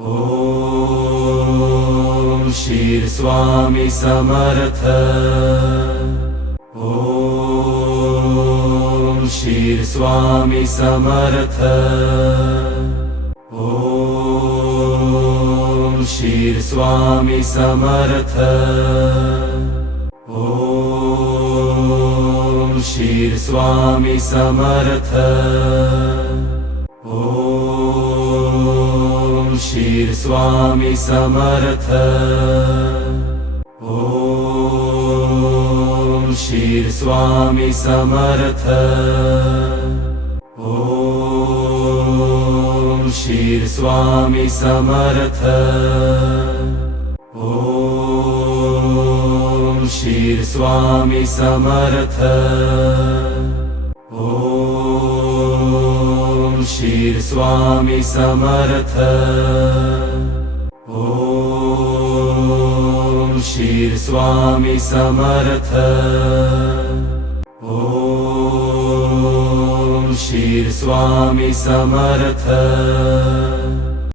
Om Ksheer Swami Samarth. Om Ksheer Swami Samarth. Om Ksheer Swami Samarth. Om Ksheer Swami Samarth. Om Ksheer Swami Samarth. Om Ksheer Swami Samarth. Om Ksheer Swami Samarth. Om Ksheer Swami Samarth. Om Ksheer Swami Samarth. Om Ksheer Swami Samarth. Om Ksheer Swami Samarth.